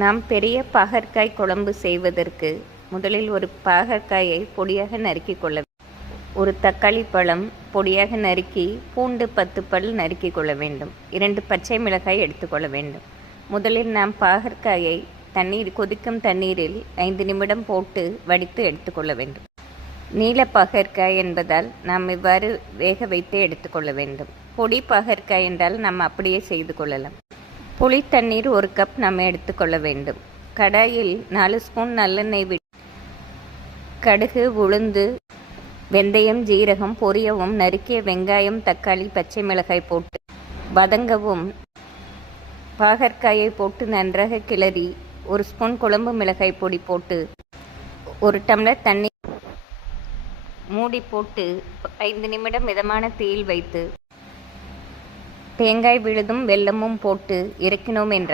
நாம் பெரிய பாகற்காய் குழம்பு செய்வதற்கு முதலில் ஒரு பாகற்காயை பொடியாக நறுக்கி கொள்ள வேண்டும். ஒரு தக்காளி பழம் பொடியாக நறுக்கி, பூண்டு 10 பல் நறுக்கி கொள்ள வேண்டும். 2 பச்சை மிளகாய் எடுத்துக்கொள்ள வேண்டும். முதலில் நாம் பாகற்காயை கொதிக்கும் தண்ணீரில் 5 நிமிடம் போட்டு வடித்து எடுத்துக்கொள்ள வேண்டும். நீல பாகற்காய் என்பதால் நாம் இவ்வாறு வேக வைத்து எடுத்துக்கொள்ள வேண்டும். பொடி பாகற்காய் என்றால் நாம் அப்படியே செய்து கொள்ளலாம். புளி தண்ணீர் 1 கப் நாம் எடுத்துக்கொள்ள வேண்டும். கடாயில் 4 ஸ்பூன் நல்லெண்ணெய் விட்டு கடுகு, உளுந்து, வெந்தயம், ஜீரகம் பொரியவும், நறுக்கிய வெங்காயம், தக்காளி, பச்சை மிளகாய் போட்டு வதங்கவும், பாகற்காயை போட்டு நன்றாக கிளறி 1 ஸ்பூன் குழம்பு மிளகாய் பொடி போட்டு 1 டம்ளர் தண்ணீர் மூடி போட்டு 5 நிமிடம் மிதமான தீயில் வைத்து தேங்காய் விழுதும் வெல்லமும் போட்டு இறக்கினோம் என்றால்